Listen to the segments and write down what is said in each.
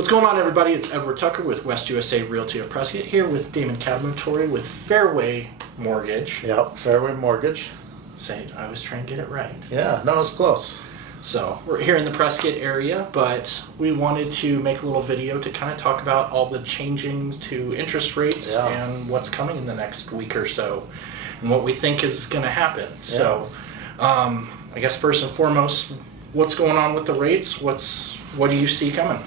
What's going on, everybody? It's Edward Tucker with West USA Realty of Prescott here with Damon Cademartori with Fairway Mortgage. Yep, Fairway Mortgage. I was trying to get it right. Yeah, no, it's close. So we're here in the Prescott area, but we wanted to make a little video to kind of talk about all the changing to interest rates and what's coming in the next week or so and what we think is going to happen. Yeah. So I guess first and foremost, what's going on with the rates? What do you see coming?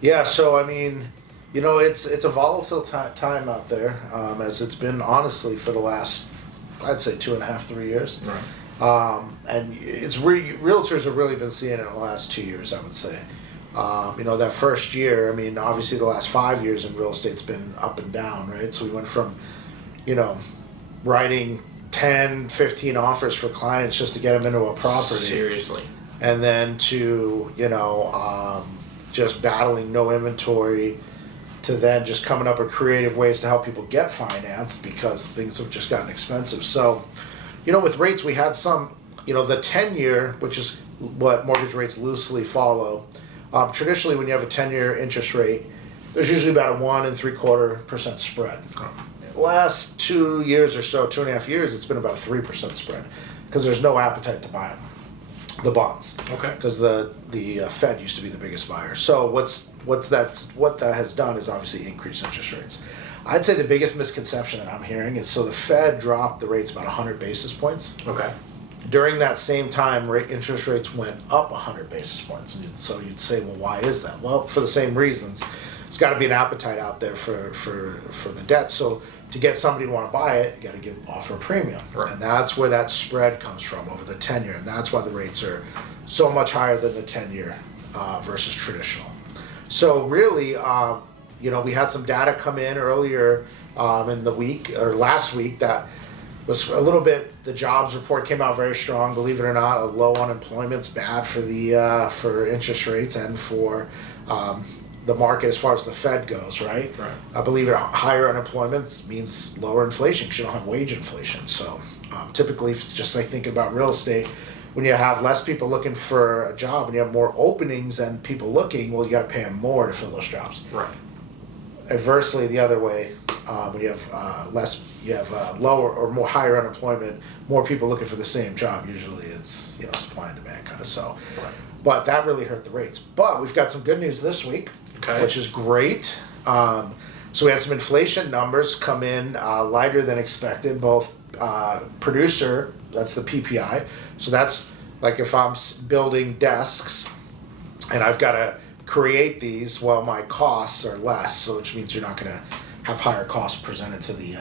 Yeah, so I mean, you know, it's a volatile time out there, as it's been honestly for the last, I'd say 2.5, 3 years. Right. And realtors have really been seeing it in the last 2 years, I would say. You know, that first year, I mean, obviously the last 5 years in real estate's been up and down, right? So we went from, you know, writing 10, 15 offers for clients just to get them into a property. Seriously. And then to, you know, just battling no inventory, to then just coming up with creative ways to help people get financed because things have just gotten expensive. So, you know, with rates, we had some, you know, the 10-year, which is what mortgage rates loosely follow. Traditionally, when you have a 10-year interest rate, there's usually about a 1 3/4% spread. Last 2 years or so, 2.5 years, it's been about a 3% spread because there's no appetite to buy them. The bonds, okay, because the Fed used to be the biggest buyer. So what that has done is obviously increase interest rates. I'd say the biggest misconception that I'm hearing is so the Fed dropped the rates about 100 basis points. Okay. During that same time, interest rates went up 100 basis points. And so you'd say, well, why is that? Well, for the same reasons. There's got to be an appetite out there for the debt. So to get somebody to want to buy it, you got to offer a premium. Right. And that's where that spread comes from over the 10-year. And that's why the rates are so much higher than the 10-year versus traditional. So really, you know, we had some data come in earlier in the week or last week that was a little bit, the jobs report came out very strong. Believe it or not, a low unemployment's bad for the for interest rates and for the market as far as the Fed goes, right? Right. I believe higher unemployment means lower inflation because you don't have wage inflation. So typically, if it's just like thinking about real estate, when you have less people looking for a job and you have more openings than people looking, well, you got to pay them more to fill those jobs. Right. Adversely, the other way, when you have lower or more higher unemployment, more people looking for the same job. Usually, it's, you know, supply and demand kind of so. Right. But that really hurt the rates. But we've got some good news this week, which is great. So we had some inflation numbers come in lighter than expected, both producer, that's the PPI. So that's like if I'm building desks and I've got to create these, well, my costs are less, so which means you're not going to have higher costs presented to the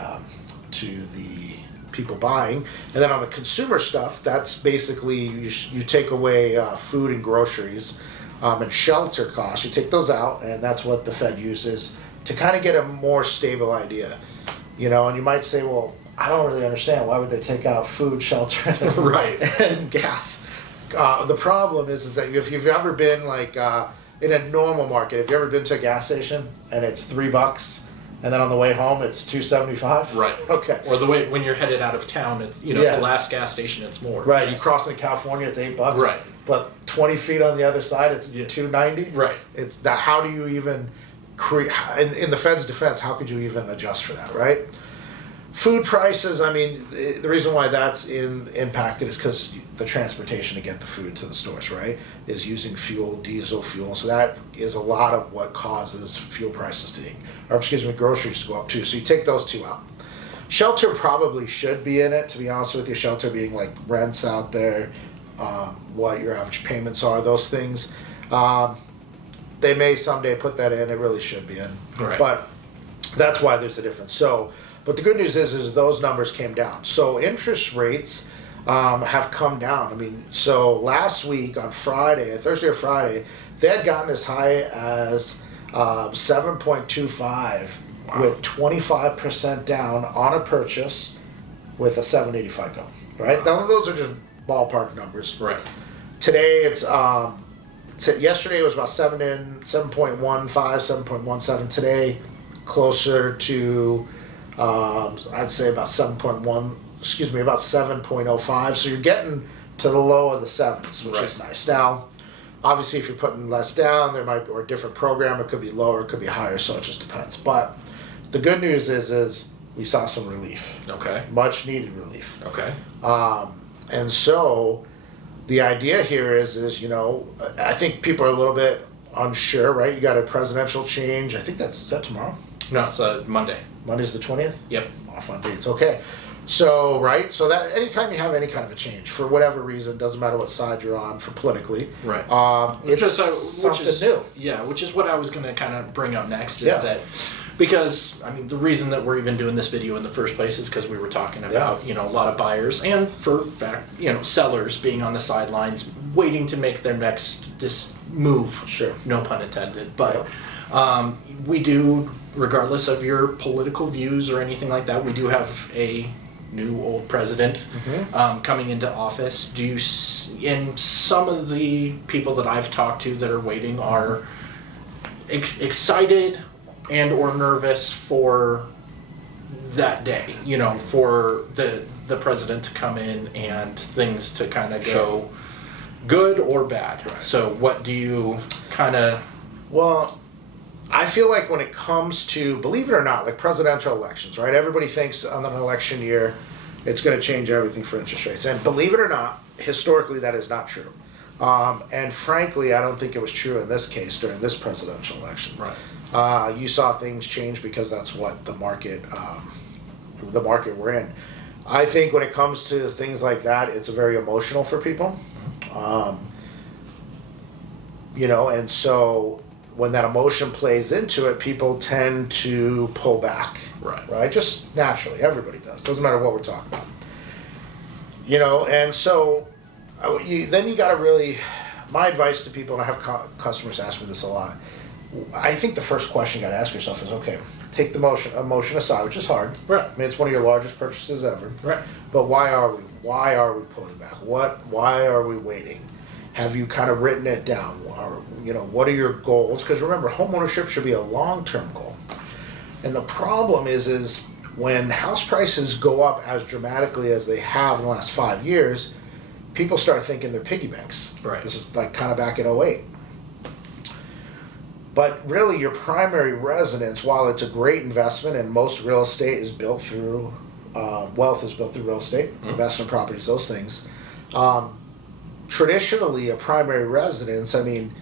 people buying. And then on the consumer stuff, that's basically you take away food and groceries and shelter costs. You take those out, and that's what the Fed uses to kind of get a more stable idea. You know, and you might say, well, I don't really understand. Why would they take out food, shelter, right, and gas? The problem is that if you've ever been like in a normal market, have you ever been to a gas station and it's $3? And then on the way home, it's $2.75. Right. Okay. Or the way when you're headed out of town, it's, you know, the last gas station, it's more. Right. You cross into California, it's $8. Right. But 20 feet on the other side, it's $2.90. Right. It's that. How do you even create? In the Fed's defense, how could you even adjust for that? Right. Food prices, I mean, the reason why that's impacted is because the transportation to get the food to the stores, right, is using fuel, diesel fuel. So that is a lot of what causes fuel prices groceries to go up too. So you take those two out. Shelter probably should be in it, to be honest with you. Shelter being like rents out there, what your average payments are, those things. They may someday put that in. It really should be in. Right. But that's why there's a difference. So. But the good news is those numbers came down. So interest rates have come down. I mean, so last week on Friday, Thursday or Friday, they had gotten as high as 7.25 with 25% down on a purchase with a 785 FICO, right? None of those are just ballpark numbers. Right. Today it's yesterday it was about 7.15, 7.17. Today closer to I'd say about 7.05. So you're getting to the low of the sevens, which is nice. Now, Obviously, if you're putting less down, there might be, or a different program, it could be lower, it could be higher, so it just depends. But the good news is we saw some relief. Okay. Much needed relief. Okay. And so the idea here is, you know, I think people are a little bit unsure, right? You got a presidential change. I think is that tomorrow? No, it's Monday. Monday's the 20th? Yep. Off on dates. Okay. So, right, so that anytime you have any kind of a change, for whatever reason, doesn't matter what side you're on for politically, right? It's something new. Yeah, which is what I was going to kind of bring up next, is that, because, I mean, the reason that we're even doing this video in the first place is because we were talking about, you know, a lot of buyers and, for fact, you know, sellers being on the sidelines, waiting to make their next move. Sure. No pun intended. But we do, regardless of your political views or anything like that, we do have a new old president coming into office. Do you, and some of the people that I've talked to that are waiting are excited and or nervous for that day, you know, for the president to come in and things to kind of go good or bad. Right. So what do you kind of... Well, I feel like when it comes to, believe it or not, like presidential elections, right? Everybody thinks on an election year, it's going to change everything for interest rates. And believe it or not, historically, that is not true. And frankly, I don't think it was true in this case during this presidential election. Right. You saw things change because that's what the market we're in. I think when it comes to things like that, it's very emotional for people. You know, and so when that emotion plays into it, people tend to pull back. Right. Right? Just naturally. Everybody does. Doesn't matter what we're talking about. You know, and so then you got to really, my advice to people, and I have customers ask me this a lot, I think the first question you got to ask yourself is, okay, take the emotion aside, which is hard. Right. I mean, it's one of your largest purchases ever. Right. But why are we? Why are we pulling back? Why are we waiting? Have you kind of written it down? Or, you know, what are your goals? Because remember, homeownership should be a long-term goal. And the problem is when house prices go up as dramatically as they have in the last 5 years, people start thinking they're piggy banks. Right. This is like kind of back in '08. But really, your primary residence, while it's a great investment, and most real estate is built through, wealth is built through real estate, investment properties, those things. Traditionally, a primary residence, I mean,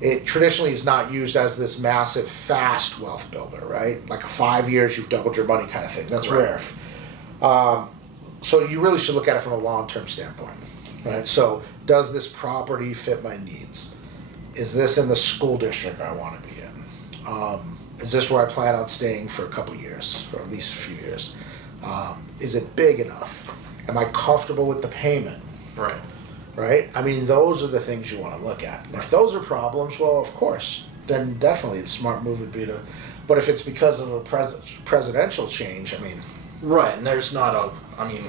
it traditionally is not used as this massive, fast wealth builder, right? Like 5 years, you've doubled your money kind of thing. That's rare. So you really should look at it from a long-term standpoint, right? So does this property fit my needs? Is this in the school district I want to be in? Is this where I plan on staying for a couple years, or at least a few years? Is it big enough? Am I comfortable with the payment? Right. Right? I mean, those are the things you want to look at. And if those are problems, well, of course, then definitely the smart move would be to, but if it's because of a presidential change, I mean. Right, and there's not a, I mean,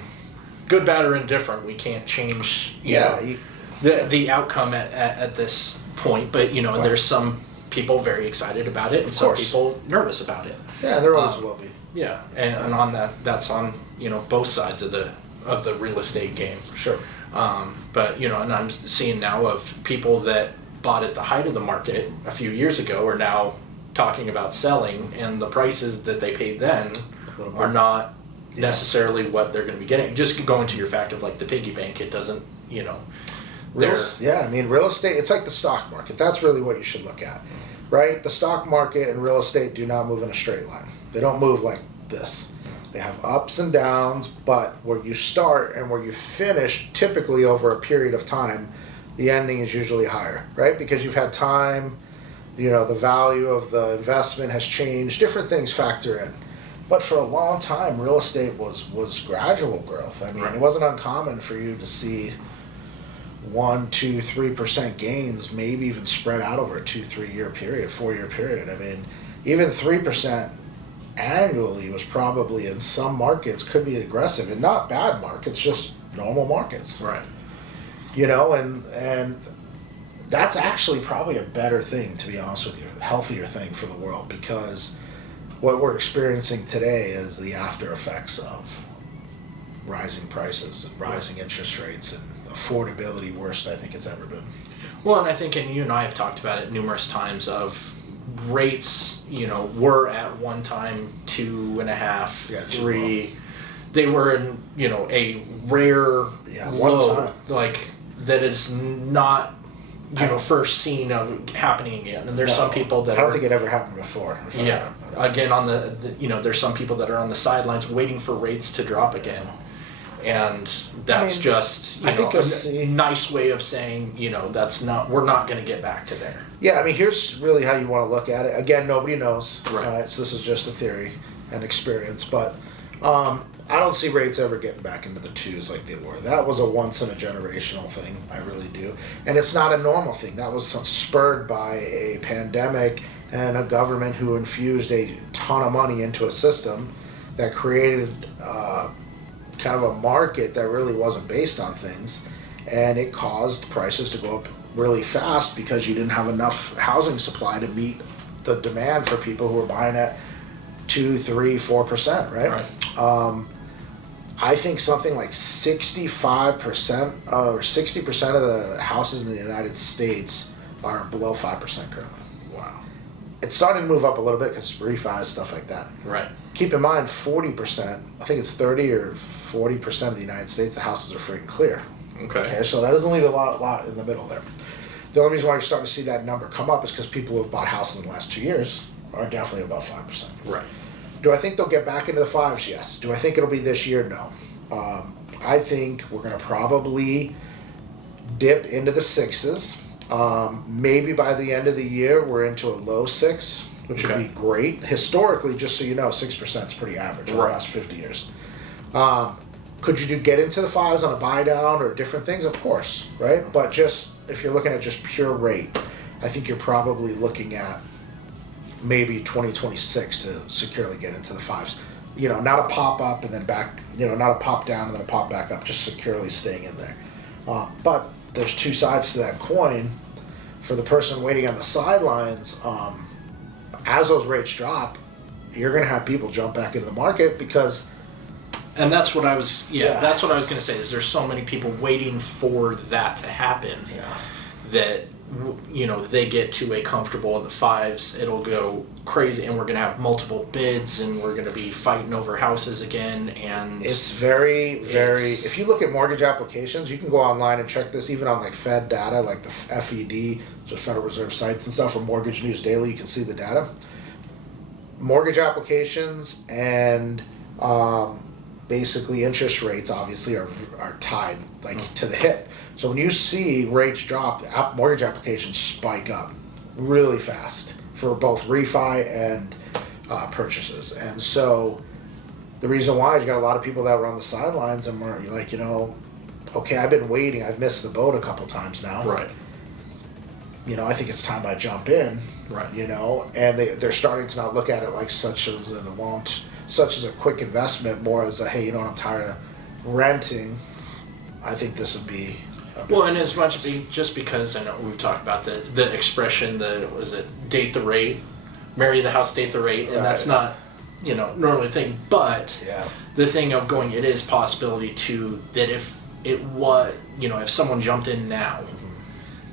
good, bad, or indifferent, we can't change, you know, the outcome at this point, but, you know, there's some people very excited about it and some people nervous about it. Yeah, there always will be. Yeah, and on that's on, you know, both sides of the real estate game. Sure. But, you know, and I'm seeing now of people that bought at the height of the market a few years ago are now talking about selling, and the prices that they paid then are not necessarily what they're going to be getting. Just going to your fact of like the piggy bank, it doesn't, you know. I mean, real estate, it's like the stock market. That's really what you should look at, right? The stock market and real estate do not move in a straight line. They don't move like this. They have ups and downs, but where you start and where you finish, typically over a period of time, the ending is usually higher, right? Because you've had time, you know, the value of the investment has changed, different things factor in. But for a long time, real estate was gradual growth. I mean, it wasn't uncommon for you to see 1%, 2%, 3% gains, maybe even spread out over a 2-3 year period, 4-year period. I mean, even 3% annually was probably in some markets could be aggressive, and not bad markets, just normal markets. Right. You know, and that's actually probably a better thing, to be honest with you, healthier thing for the world, because what we're experiencing today is the after effects of rising prices and rising interest rates and affordability worst I think it's ever been. Well, and I think, and you and I have talked about it numerous times, of rates, were at one time 2.5, 3. They were in, a rare low, one time. like that is not, first seen of happening again. And there's some people that I don't think it ever happened before. Yeah. Again, on the there's some people that are on the sidelines waiting for rates to drop again. And that's I think a nice way of saying, we're not going to get back to there. Yeah, I mean, here's really how you want to look at it. Again, nobody knows. Right. So this is just a theory and experience. But I don't see rates ever getting back into the 2s like they were. That was a once-in-a-generational thing. I really do. And it's not a normal thing. That was spurred by a pandemic and a government who infused a ton of money into a system that created kind of a market that really wasn't based on things, and it caused prices to go up really fast because you didn't have enough housing supply to meet the demand for people who were buying at 2, 3, 4%, right? I think something like 65% or 60% of the houses in the United States are below 5% currently. Wow. It's starting to move up a little bit because refis, stuff like that. Right. Keep in mind, 40%, I think it's 30 or 40% of the United States, the houses are free and clear. Okay. So that doesn't leave a lot in the middle there. The only reason why you're starting to see that number come up is because people who have bought houses in the last 2 years are definitely above 5%. Right. Do I think they'll get back into the 5s? Yes. Do I think it'll be this year? No. I think we're going to probably dip into the 6s. Maybe by the end of the year, we're into a low 6, which would be great. Historically, just so you know, 6% is pretty average over the last 50 years. Could you get into the 5s on a buy down or different things? Of course, right? But just if you're looking at just pure rate, I think you're probably looking at maybe 2026 to securely get into the 5s. Not a pop up and then back, not a pop down and then a pop back up, just securely staying in there. But there's two sides to that coin. For the person waiting on the sidelines, as those rates drop, you're going to have people jump back into the market because... And that's what I was, that's what I was going to say, is there's so many people waiting for that to happen that, they get to a comfortable in the 5s, it'll go crazy, and we're going to have multiple bids, and we're going to be fighting over houses again, and... It's very, if you look at mortgage applications, you can go online and check this, even on like Fed data, like the FED, so Federal Reserve sites and stuff, or Mortgage News Daily, you can see the data. Mortgage applications and basically interest rates obviously are tied to the hip. So when you see rates drop, mortgage applications spike up really fast for both refi and purchases. And so the reason why is you got a lot of people that were on the sidelines and were like, okay, I've been waiting, I've missed the boat a couple times now. Right. I think it's time I jump in. Right. And they're starting to not look at it like such as a quick investment, more as a, hey, I'm tired of renting. I think this would be... Well, and as much just because I know we've talked about the expression, date the rate, marry the house, date the rate, and that's not, normally a thing, but the thing of going, it is possibility too, that if it was, if someone jumped in now,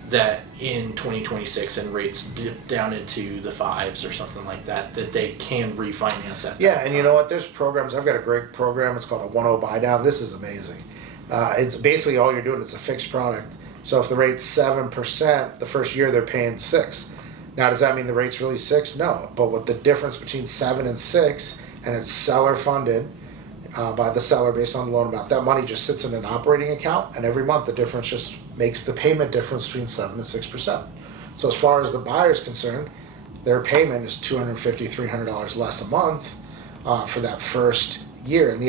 that in 2026 and rates dip down into the 5s or something like that, that they can refinance that. Yeah, and you know what? There's programs. I've got a great program. It's called a 1-0 buy down. This is amazing. It's basically all you're doing. It's a fixed product. So if the rate's 7%, the first year they're paying 6%. Now, does that mean the rate's really 6%? No. But what the difference between 7 and 6, and it's seller funded by the seller based on the loan amount, that money just sits in an operating account, and every month the difference just makes the payment difference between 7 and 6%. So as far as the buyer's concerned, their payment is $250, $300 less a month for that first year, and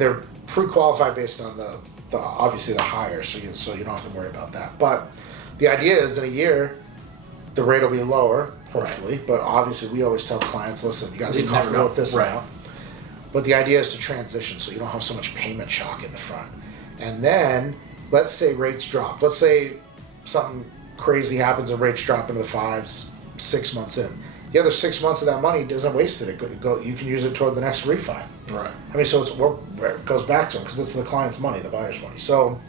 they're pre-qualified based on the obviously the higher, so you don't have to worry about that. But the idea is in a year, the rate will be lower, hopefully. Right. But obviously, we always tell clients, listen, you got to be comfortable with this now. But the idea is to transition, so you don't have so much payment shock in the front. And then, let's say rates drop. Let's say something crazy happens and rates drop into the 5s 6 months in. The other 6 months of that money isn't wasted. You can use it toward the next refi. Right. So it goes back to them because it's the client's money, the buyer's money. So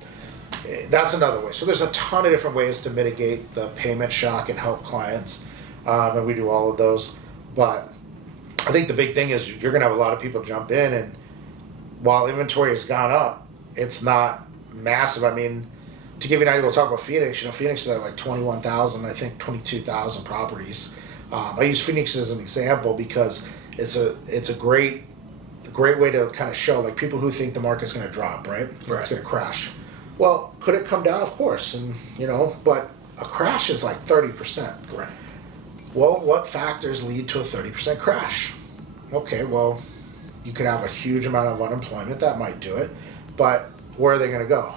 that's another way. So there's a ton of different ways to mitigate the payment shock and help clients, and we do all of those. But I think the big thing is you're going to have a lot of people jump in, and while inventory has gone up, it's not massive. I mean, to give you an idea, we'll talk about Phoenix. Phoenix is at like 21,000, I think 22,000 properties. I use Phoenix as an example because it's a great way to kind of show, like, people who think the market's going to drop, right? Right. It's going to crash. Well, could it come down? Of course, and but a crash is like 30%. Right. Well, what factors lead to a 30% crash? Okay, well, you could have a huge amount of unemployment, that might do it, but where are they going to go?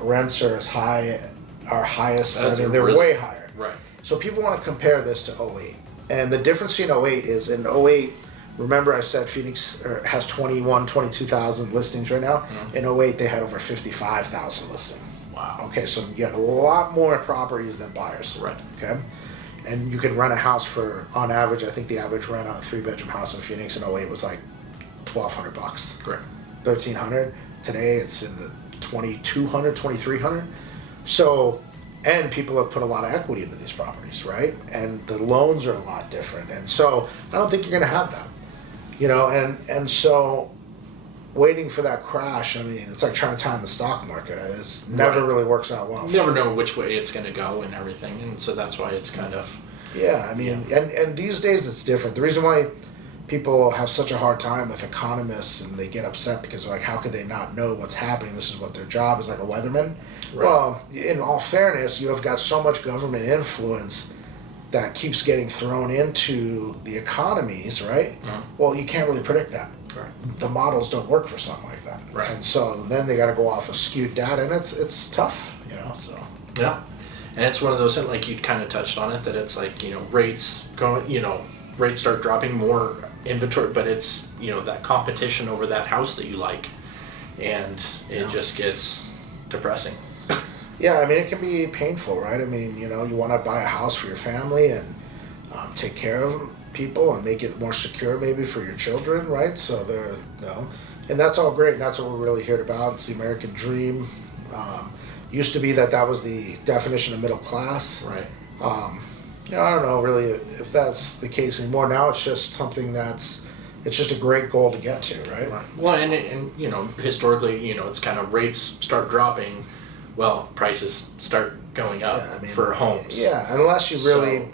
Rents are highest, I mean, they're really, way higher. Right. So people want to compare this to 08. And the difference in 08 is in 08, remember I said Phoenix has 22,000 listings right now. Mm-hmm. In 08, they had over 55,000 listings. Wow. Okay, so you have a lot more properties than buyers. Right. Okay. And you can rent a house for, on average, I think the average rent on a 3-bedroom house in Phoenix in 08 was like $1,200. Correct. $1,300. Today it's in the $2,200, $2,300. So, and people have put a lot of equity into these properties, right? And the loans are a lot different. And so I don't think you're going to have that, and so waiting for that crash, I mean, it's like trying to time the stock market. It never really works out well. You never know which way it's going to go and everything. And so that's why it's kind of... Yeah, I mean, and these days it's different. The reason why people have such a hard time with economists and they get upset because they're like, how could they not know what's happening? This is what their job is, like a weatherman. Right. Well, in all fairness, you have got so much government influence that keeps getting thrown into the economies, right? Mm-hmm. Well, you can't really predict that. Right. The models don't work for something like that. Right. And so then they got to go off of skewed data, and it's tough, so. Yeah. And it's one of those, like you kind of touched on it, that it's like, rates rates start dropping, more inventory, but it's, that competition over that house that you like, and it just gets depressing. Yeah, I mean, it can be painful, right? I mean, you want to buy a house for your family and take care of people and make it more secure maybe for your children, right? So and that's all great, and that's what we're really here about. It's the American dream. Used to be that was the definition of middle class. Right. I don't know really if that's the case anymore. Now it's just something it's just a great goal to get to, right? Well, and historically, it's kind of rates start dropping, well, prices start going up for homes. Yeah, unless you really,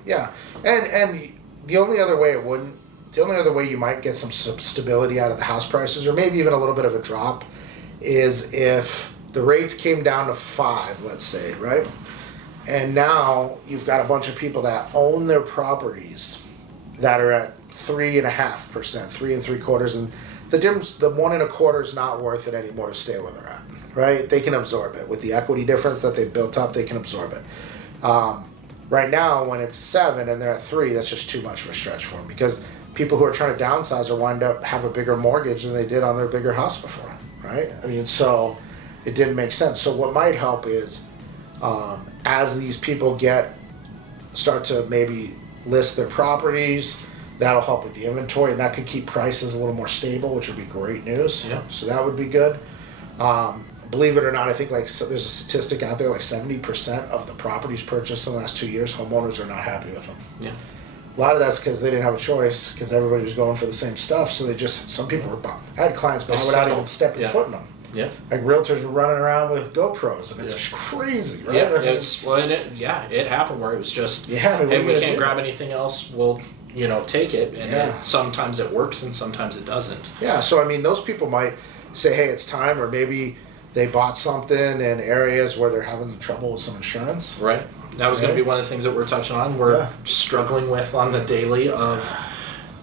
and the only other way you might get some stability out of the house prices, or maybe even a little bit of a drop, is if the rates came down to 5, let's say, right? And now you've got a bunch of people that own their properties that are at 3.5%, 3 3/4, and the 1.25 is not worth it anymore to stay where they're at, right? They can absorb it with the equity difference that they built up. They can absorb it. Right now, when it's 7 and they're at 3, that's just too much of a stretch for them, because people who are trying to downsize or wind up have a bigger mortgage than they did on their bigger house before, right? I mean, so it didn't make sense. So what might help is, as these people start to maybe list their properties, that'll help with the inventory, and that could keep prices a little more stable, which would be great news. Yeah. So that would be good. Believe it or not, I think there's a statistic out there, like 70% of the properties purchased in the last 2 years, homeowners are not happy with them. Yeah. A lot of that's because they didn't have a choice, because everybody was going for the same stuff. So some people were buying. I had clients buy without even stepping foot in them. Yeah. Like realtors were running around with GoPros, and it's just crazy, right? Yeah, it happened where it was just, hey, we can't grab anything else, we'll take it, and sometimes it works and sometimes it doesn't. Yeah, so I mean, those people might say, hey, it's time, or maybe they bought something in areas where they're having trouble with some insurance. Right. That was going to be one of the things that we're touching on. We're struggling with on the daily of,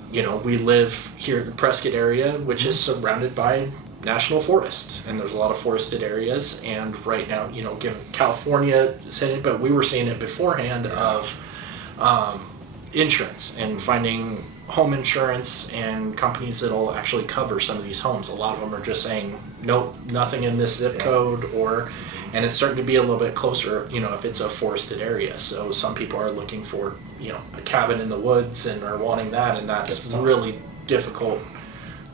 we live here in the Prescott area, which is surrounded by national forest, and there's a lot of forested areas, and right now, given California said it, but we were seeing it beforehand of insurance and finding home insurance and companies that'll actually cover some of these homes. A lot of them are just saying, nope, nothing in this zip code, and it's starting to be a little bit closer, if it's a forested area. So some people are looking for, a cabin in the woods and are wanting that, and that's really difficult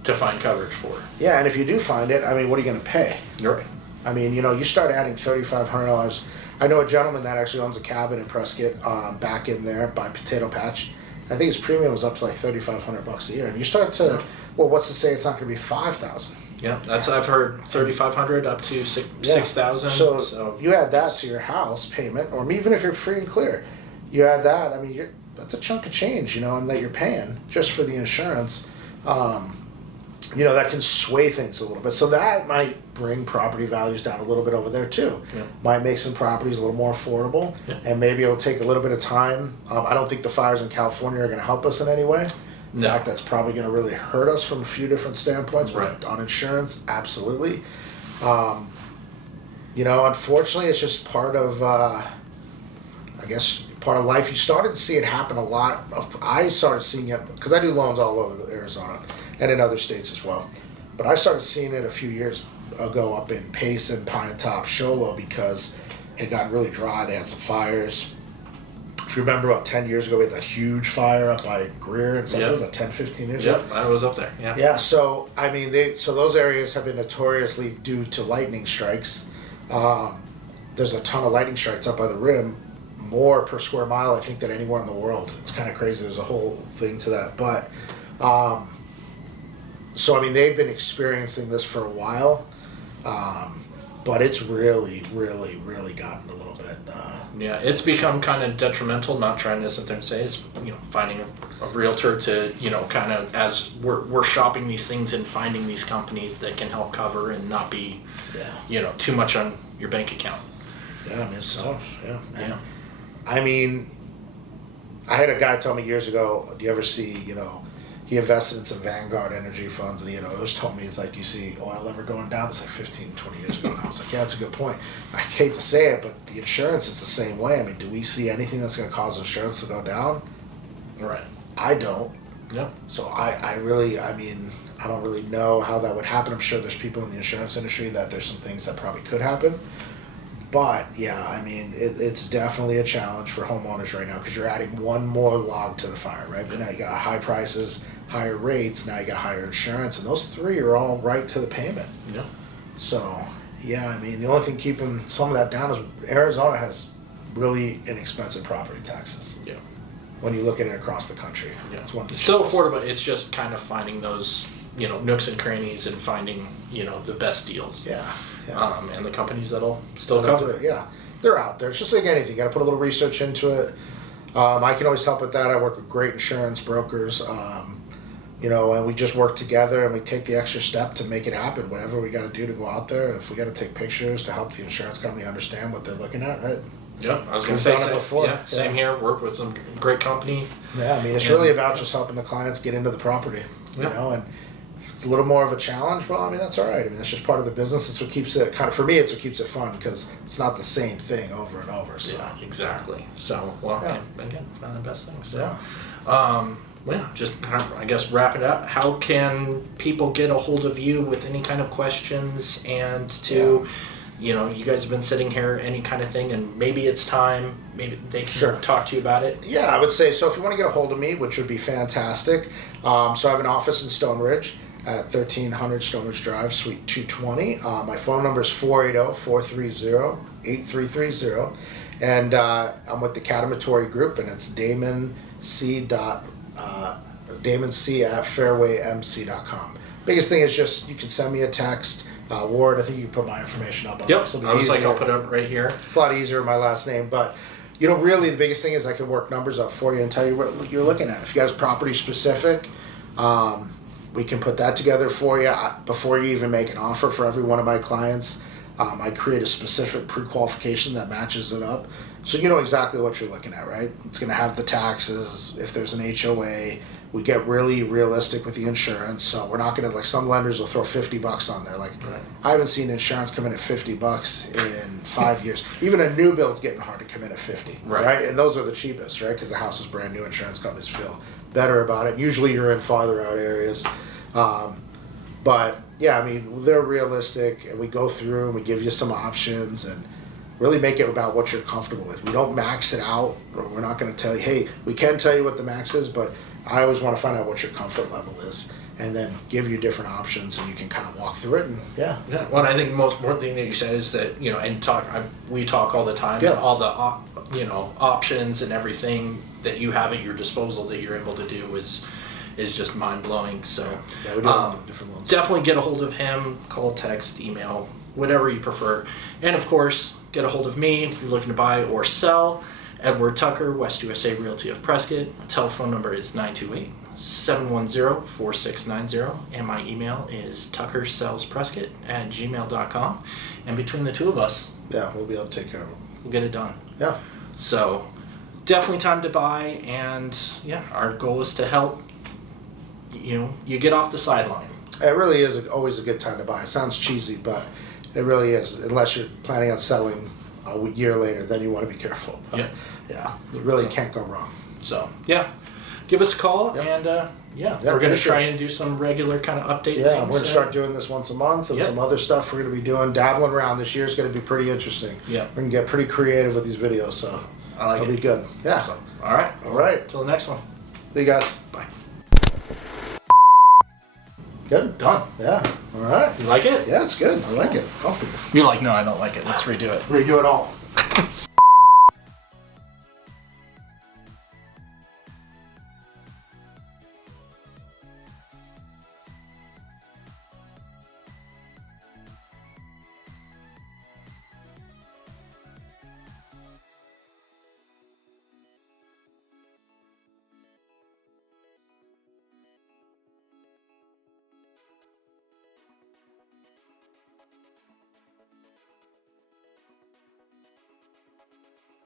to find coverage for. Yeah, and if you do find it, I mean, what are you going to pay? Right. I mean, you start adding $3,500. I know a gentleman that actually owns a cabin in Prescott, back in there by Potato Patch. I think his premium was up to like $3,500 a year. And you start to, well, what's to say it's not going to be $5,000? Yeah, I've heard 3,500 up to 6,000. So you add that to your house payment, or even if you're free and clear, you add that. I mean, that's a chunk of change, and that you're paying just for the insurance. That can sway things a little bit. So that might bring property values down a little bit over there too. Yeah. Might make some properties a little more affordable, and maybe it'll take a little bit of time. I don't think the fires in California are going to help us in any way. In fact, that's probably going to really hurt us from a few different standpoints. But on insurance, absolutely. Unfortunately, it's just part of, part of life. You started to see it happen a lot. I started seeing it because I do loans all over Arizona and in other states as well. But I started seeing it a few years ago up in Payson, Pine Top, Show Low, because it had gotten really dry. They had some fires. If you remember, about 10 years ago, we had that huge fire up by Greer and stuff. It was like 10, 15 years ago. Yeah, I was up there. Yeah. Yeah, so, I mean, those areas have been notoriously due to lightning strikes. There's a ton of lightning strikes up by the rim, more per square mile, I think, than anywhere in the world. It's kind of crazy. There's a whole thing to that. But, so, I mean, they've been experiencing this for a while, but it's really, really, really gotten a little bit. It's become kind of detrimental. Not trying to sit there and say it's finding a realtor to kind of as we're shopping these things and finding these companies that can help cover and not be too much on your bank account. Yeah, I mean it's tough. Yeah. And, I mean, I had a guy tell me years ago. Do you ever see he invested in some Vanguard energy funds, and always told me, he's like, do you see oil ever going down? It's like 15, 20 years ago. And I was like, yeah, that's a good point. I hate to say it, but the insurance is the same way. I mean, do we see anything that's going to cause insurance to go down? Right. I don't. Yeah. So I don't really know how that would happen. I'm sure there's people in the insurance industry that there's some things that probably could happen. But yeah, I mean, it's definitely a challenge for homeowners right now because you're adding one more log to the fire, right? But now you got high prices, higher rates, now you got higher insurance, and those three are all right to the payment. Yeah. So yeah, I mean, the only thing keeping some of that down is Arizona has really inexpensive property taxes. Yeah. When you look at it across the country, it's still affordable. It's just kind of finding those nooks and crannies and finding the best deals. Yeah. And the companies that'll still cover it. Yeah, they're out there. It's just like anything. You got to put a little research into it. I can always help with that. I work with great insurance brokers, and we just work together and we take the extra step to make it happen. Whatever we got to do to go out there, if we got to take pictures to help the insurance company understand what they're looking at. Yeah, I was going to say done it before. Yeah, same here. Work with some great company. Yeah, I mean, it's really about just helping the clients get into the property, and it's a little more of a challenge, but I mean, that's all right. I mean, that's just part of the business. It's what keeps it for me, it's what keeps it fun because it's not the same thing over and over. So. Yeah, exactly. So, again, find the best thing. So, just kind of, I guess, wrap it up. How can people get a hold of you with any kind of questions and to, you guys have been sitting here, any kind of thing, and maybe it's time, maybe they can talk to you about it? Yeah, I would say, so if you want to get a hold of me, which would be fantastic, so I have an office in Stone Ridge at 1300 Stone Ridge Drive, Suite 220. My phone number is 480-430-8330. And I'm with the Cademartori Group, and it's Damon C. Damon C. at fairwaymc.com. Biggest thing is just you can send me a text. Ward, I think you can put my information up on this. I was like, I'll put it up right here. It's a lot easier, my last name, but really the biggest thing is I can work numbers up for you and tell you what you're looking at. If you guys property specific, we can put that together for you before you even make an offer for every one of my clients. I create a specific pre-qualification that matches it up. So you know exactly what you're looking at, right? It's going to have the taxes, if there's an HOA. We get really realistic with the insurance. So we're not going to, like some lenders will throw $50 on there. Like I haven't seen insurance come in at $50 in 5 years. Even a new build's getting hard to come in at $50, right? And those are the cheapest, right? Because the house is brand new. Insurance companies feel better about it. Usually you're in farther out areas. But yeah, I mean, they're realistic, and we go through and we give you some options, and really make it about what you're comfortable with. We don't max it out. We're not going to tell you, hey, we can tell you what the max is, but I always want to find out what your comfort level is, and then give you different options, and you can kind of walk through it. And yeah. Well, I think the most important thing that you said is that, you know, and we talk all the time. Yeah. And all the options and everything that you have at your disposal that you're able to do is just mind blowing. So yeah, we do a lot of different loans. Definitely get a hold of him. Call, text, email, whatever you prefer, and of course, get a hold of me if you're looking to buy or sell. Edward Tucker, West USA Realty of Prescott. Telephone number is 928-710-4690, and my email is tuckersellsprescott@gmail.com. And between the two of us, yeah, we'll be able to take care of it. We'll get it done. Yeah. So, definitely time to buy, and yeah, our goal is to help you get off the sideline. It really is always a good time to buy. It sounds cheesy, but it really is. Unless you're planning on selling a year later, then you want to be careful. Yeah. Yeah. You really can't go wrong. So, yeah. Give us a call, and we're going to try and do some regular kind of update things. Yeah, we're going to start doing this once a month, and some other stuff we're going to be doing, dabbling around. This year's going to be pretty interesting. Yeah. We're going to get pretty creative with these videos, so I like it'll be good. Yeah. So, all right. All right. Till the next one. See you guys. Bye. Good? Done. Yeah. All right. You like it? Yeah, it's good. I like it. Comfortable. You're like, no, I don't like it. Let's redo it. Redo it all.